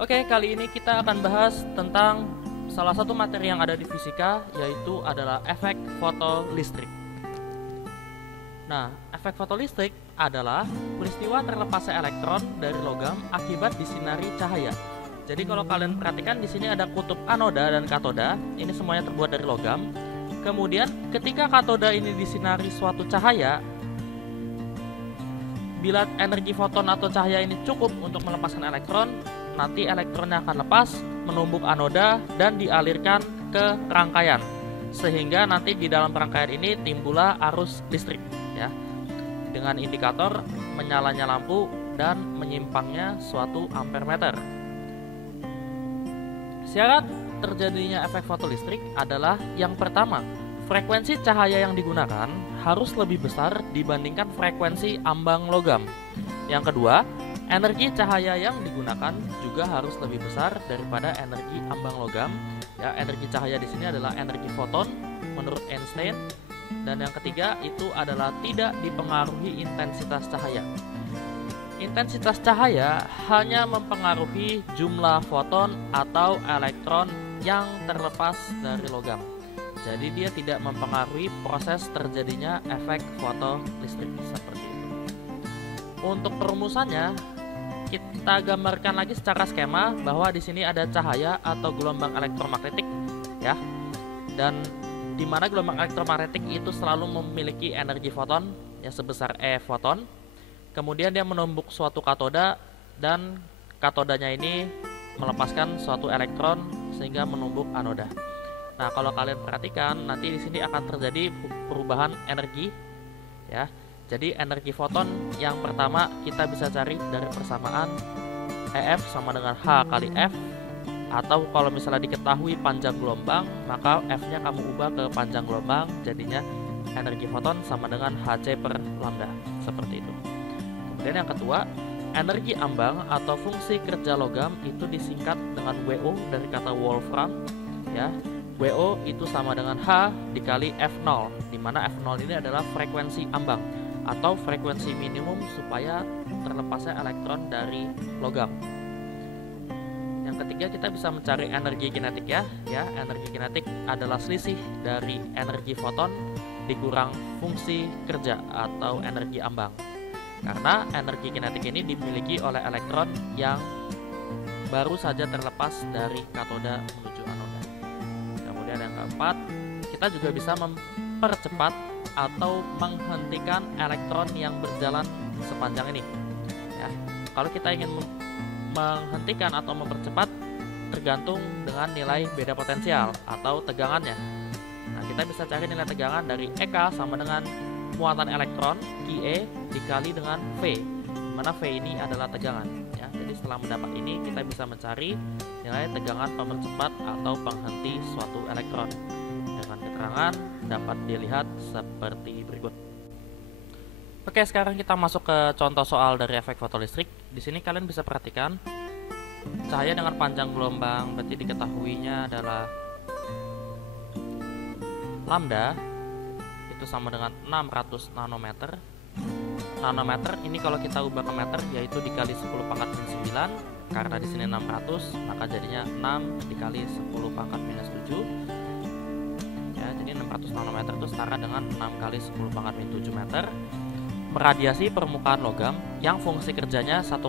Oke, kali ini kita akan bahas tentang salah satu materi yang ada di fisika, yaitu adalah efek fotolistrik. Nah, efek fotolistrik adalah peristiwa terlepasnya elektron dari logam akibat disinari cahaya. Jadi kalau kalian perhatikan di sini ada kutub anoda dan katoda, ini semuanya terbuat dari logam. Kemudian ketika katoda ini disinari suatu cahaya, bila energi foton atau cahaya ini cukup untuk melepaskan elektron, nanti elektronnya akan lepas, menumbuk anoda dan dialirkan ke rangkaian, sehingga nanti di dalam rangkaian ini timbullah arus listrik, ya, dengan indikator menyalanya lampu dan menyimpangnya suatu ampermeter. Syarat terjadinya efek fotolistrik adalah yang pertama, frekuensi cahaya yang digunakan harus lebih besar dibandingkan frekuensi ambang logam. Yang kedua, energi cahaya yang digunakan juga harus lebih besar daripada energi ambang logam. Ya, energi cahaya di sini adalah energi foton menurut Einstein. Dan yang ketiga itu adalah tidak dipengaruhi intensitas cahaya. Intensitas cahaya hanya mempengaruhi jumlah foton atau elektron yang terlepas dari logam. Jadi dia tidak mempengaruhi proses terjadinya efek fotolistrik seperti itu. Untuk perumusannya, kita gambarkan lagi secara skema bahwa di sini ada cahaya atau gelombang elektromagnetik, ya. Dan di mana gelombang elektromagnetik itu selalu memiliki energi foton yang sebesar E foton. Kemudian dia menumbuk suatu katoda dan katodanya ini melepaskan suatu elektron sehingga menumbuk anoda. Nah, kalau kalian perhatikan nanti di sini akan terjadi perubahan energi, ya. Jadi energi foton yang pertama kita bisa cari dari persamaan EF sama dengan H kali F, atau kalau misalnya diketahui panjang gelombang maka F-nya kamu ubah ke panjang gelombang, jadinya energi foton sama dengan Hc per lambda, seperti itu. Kemudian yang kedua, energi ambang atau fungsi kerja logam itu disingkat dengan WO dari kata Wolfram, ya. WO itu sama dengan H dikali F0, di mana F0 ini adalah frekuensi ambang atau frekuensi minimum supaya terlepasnya elektron dari logam. Yang ketiga, kita bisa mencari energi kinetik, ya. Energi kinetik adalah selisih dari energi foton dikurang fungsi kerja atau energi ambang. Karena energi kinetik ini dimiliki oleh elektron yang baru saja terlepas dari katoda menuju anoda. Kemudian yang keempat, kita juga bisa mempercepat atau menghentikan elektron yang berjalan sepanjang ini, ya. Kalau kita ingin menghentikan atau mempercepat tergantung dengan nilai beda potensial atau tegangannya. Nah, kita bisa cari nilai tegangan dari EK sama dengan muatan elektron QE dikali dengan V, di mana V ini adalah tegangan, ya. Jadi setelah mendapat ini kita bisa mencari nilai tegangan pemercepat atau penghenti suatu elektron. Dengan keterangan dapat dilihat seperti berikut. Oke, sekarang kita masuk ke contoh soal dari efek fotolistrik. Di sini kalian bisa perhatikan cahaya dengan panjang gelombang, berarti diketahuinya adalah lambda itu sama dengan 600 nanometer. Nanometer ini kalau kita ubah ke meter yaitu dikali 10 pangkat minus 9, karena di sini 600 maka jadinya 6 dikali 10 pangkat minus 7. Ya, jadi 600 nanometer itu setara dengan 6 kali 10 pangkat minus 7 meter. Meradiasi permukaan logam yang fungsi kerjanya 1,8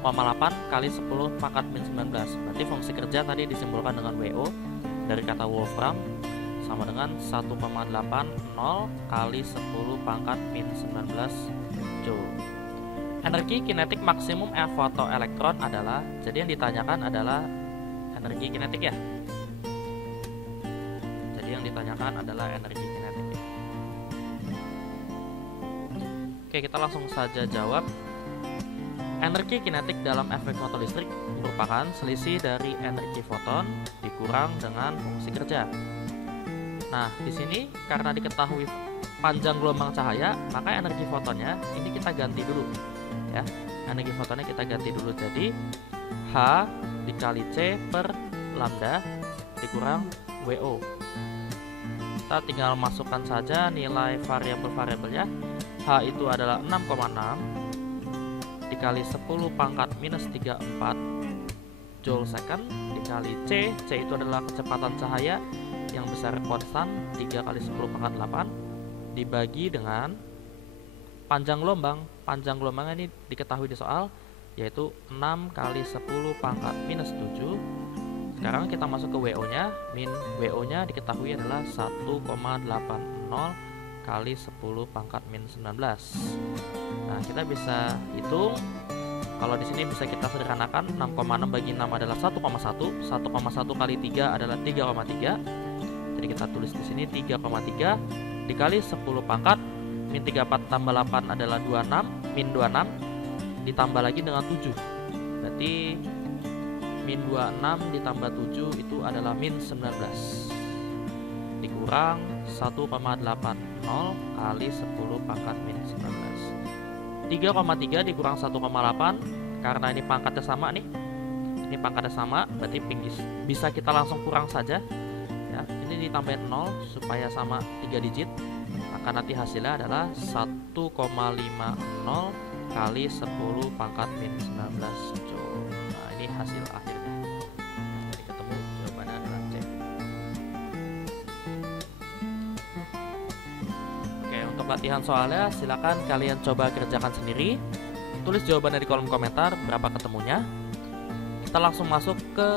kali 10 pangkat min 19. Berarti fungsi kerja tadi disimbolkan dengan WO dari kata Wolfram sama dengan 1,80 kali 10 pangkat min 19 Joule. Energi kinetik maksimum F fotoelektron adalah, jadi yang ditanyakan adalah energi kinetik, ya. Jadi yang ditanyakan adalah energi kinetik. Oke, kita langsung saja jawab. Energi kinetik dalam efek fotolistrik merupakan selisih dari energi foton dikurang dengan fungsi kerja. Nah, di sini karena diketahui panjang gelombang cahaya, maka energi fotonnya ini kita ganti dulu, ya. Energi fotonnya kita ganti dulu, jadi H dikali C per lambda dikurang WO. Kita tinggal masukkan saja nilai variabel-variabelnya. H itu adalah 6,6 dikali 10 pangkat minus 34 joule second dikali C. C itu adalah kecepatan cahaya yang besar konstan 3 kali 10 pangkat 8 dibagi dengan panjang gelombang. Panjang gelombang ini diketahui di soal, yaitu 6 kali 10 pangkat minus 7. Sekarang kita masuk ke WO nya. Min WO nya diketahui adalah 1,80 kali 10 pangkat min 19. Nah, kita bisa hitung. Kalau di sini bisa kita sederhanakan, 6,6 bagi 6 adalah 1,1. 1,1 kali 3 adalah 3,3. Jadi kita tulis di sini 3,3 dikali 10 pangkat min 34 tambah 8 adalah 26, min 26 ditambah lagi dengan 7. Berarti min 26 ditambah 7 itu adalah min 19. Dikurang 1,80 kali 10 pangkat min 19. 3,3 dikurang 1,8 karena ini pangkatnya sama nih. Ini pangkatnya sama, berarti bisa kita langsung kurang saja. Ya, ini ditambahin 0 supaya sama 3 digit. Maka nanti hasilnya adalah 1,50 kali 10 pangkat min 19 joule. Nah, ini hasil akhirnya. Jadi ketemu jawabannya adalah C. Oke, untuk latihan soalnya silakan kalian coba kerjakan sendiri. Tulis jawabannya di kolom komentar berapa ketemunya. Kita langsung masuk ke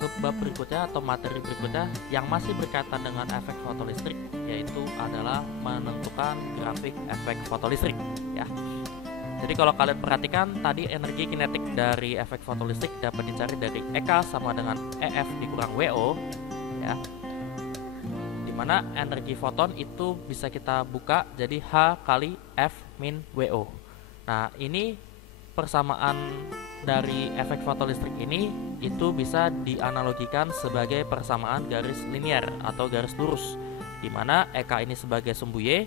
subbab berikutnya atau materi berikutnya yang masih berkaitan dengan efek fotolistrik, yaitu adalah menentukan grafik efek fotolistrik ya. Jadi kalau kalian perhatikan tadi energi kinetik dari efek fotolistrik dapat dicari dari EK sama dengan EF dikurang WO ya. Dimana energi foton itu bisa kita buka jadi H kali F min WO. Nah, ini persamaan dari efek fotolistrik ini itu bisa dianalogikan sebagai persamaan garis linier atau garis lurus, di mana EK ini sebagai sumbu Y,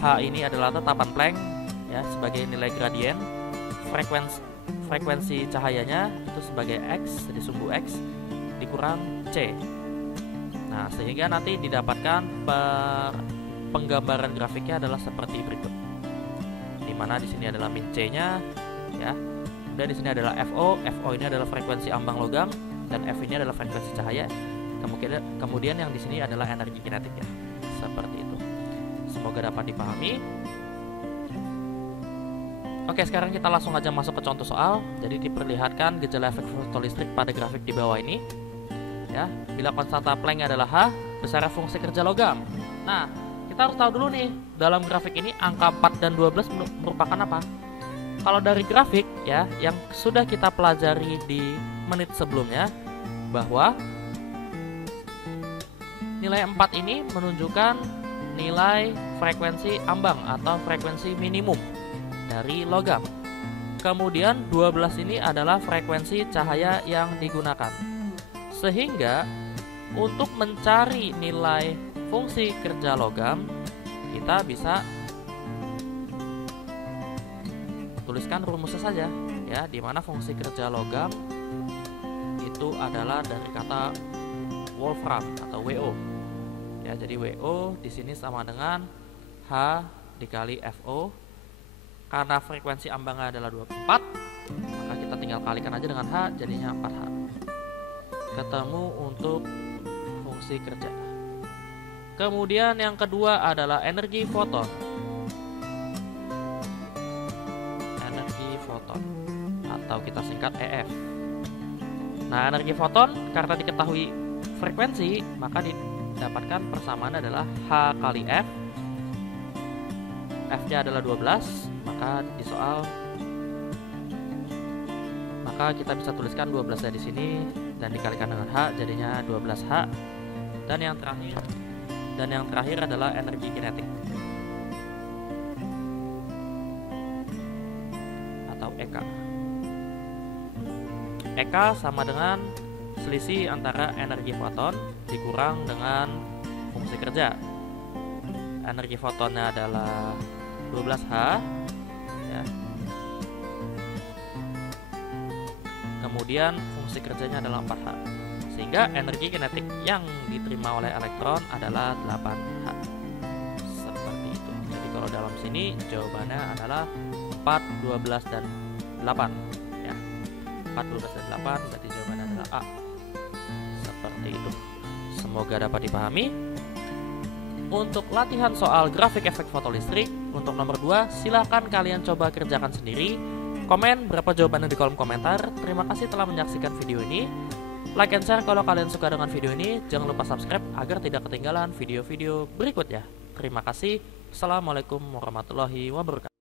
H ini adalah tetapan Planck ya sebagai nilai gradien, frekuensi cahayanya itu sebagai X, jadi sumbu X dikurang C. Nah, sehingga nanti didapatkan penggambaran grafiknya adalah seperti berikut. Di mana di sini adalah min C-nya ya. Dan di sini adalah FO. FO ini adalah frekuensi ambang logam dan F ini adalah frekuensi cahaya. Kemudian yang di sini adalah energi kinetik ya. Seperti itu. Semoga dapat dipahami. Oke, sekarang kita langsung aja masuk ke contoh soal. Jadi diperlihatkan gejala efek fotolistrik pada grafik di bawah ini. Ya, bila konstanta Planck adalah H, besar fungsi kerja logam. Nah, kita harus tahu dulu nih, dalam grafik ini angka 4 dan 12 merupakan apa? Kalau dari grafik ya, yang sudah kita pelajari di menit sebelumnya, bahwa nilai 4 ini menunjukkan nilai frekuensi ambang atau frekuensi minimum dari logam. Kemudian 12 ini adalah frekuensi cahaya yang digunakan. Sehingga untuk mencari nilai fungsi kerja logam, kita bisa tuliskan rumusnya saja ya, di mana fungsi kerja logam itu adalah dari kata Wolfram atau WO. Ya, jadi WO di sini sama dengan H dikali FO. Karena frekuensi ambangnya adalah 24, maka kita tinggal kalikan aja dengan H, jadinya 4H. Ketemu untuk fungsi kerja. Kemudian yang kedua adalah energi foton. Energi foton atau kita singkat EF. Nah, energi foton karena diketahui frekuensi, maka didapatkan persamaan adalah H kali F. F-nya adalah 12, maka di soal kita bisa tuliskan 12-nya di sini dan dikalikan dengan H, jadinya 12H. Dan yang terakhir adalah energi kinetik atau EK. EK sama dengan selisih antara energi foton dikurang dengan fungsi kerja. Energi fotonnya adalah 12H ya. Kemudian fungsi kerjanya adalah 4H. Sehingga energi kinetik yang diterima oleh elektron adalah 8H. Seperti itu. Jadi kalau dalam sini jawabannya adalah 4, 12 dan 8 ya. 4 2 8, berarti jawabannya adalah A. Seperti itu. Semoga dapat dipahami. Untuk latihan soal grafik efek fotolistrik, untuk nomor 2, silahkan kalian coba kerjakan sendiri. Komen berapa jawabannya di kolom komentar. Terima kasih telah menyaksikan video ini. Like and share kalau kalian suka dengan video ini. Jangan lupa subscribe agar tidak ketinggalan video-video berikutnya. Terima kasih. Assalamualaikum warahmatullahi wabarakatuh.